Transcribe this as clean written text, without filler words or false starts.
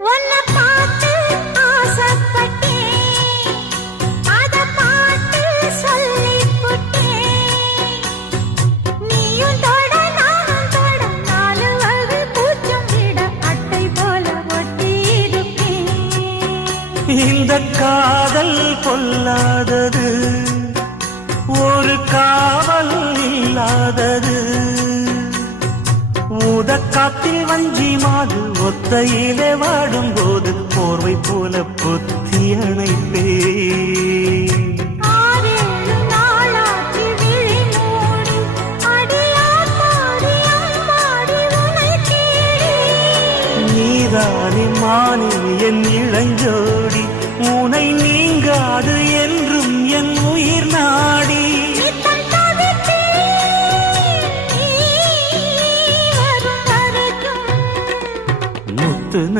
உன்னை பார்த்து ஆசைப்பட்டேன், அத பாட்டு சொல்லிப் புட்டேன். நீயும் தொட நானும் தொட, நாலு வகை பூச்சும் விட அட்டை போல ஒட்டி இருப்பேன். இந்த காதல் பொல்லாதது, ஒரு காவல் இல்லாதது. ஊதக்காத்தில் வஞ்சி மாது ஒத்தையிலே வாடும் போது போர்வை போல பொத்தி அணைப்பேன். ஆறேழு நாளாச்சு விழி மூடி, அடியாத்தாடி அம்மாடி உனை தேடி. நீதானே மானே என் இளஞ்சோடி, உனை நீங்காது என்றும் என் உயிர் நாடி.